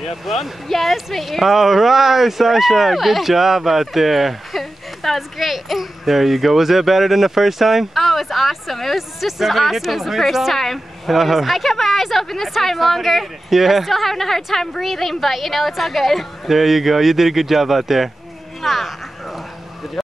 You have fun? Yes, my ears. All right, Sasha, good job out there. That was great. There you go. Was that better than the first time? Oh, it was awesome. It was just as Somebody hit awesome as the the first whistle? time. I kept my eyes open this time longer. Yeah. I'm still having a hard time breathing, but you know, it's all good. There you go. You did a good job out there. Ah.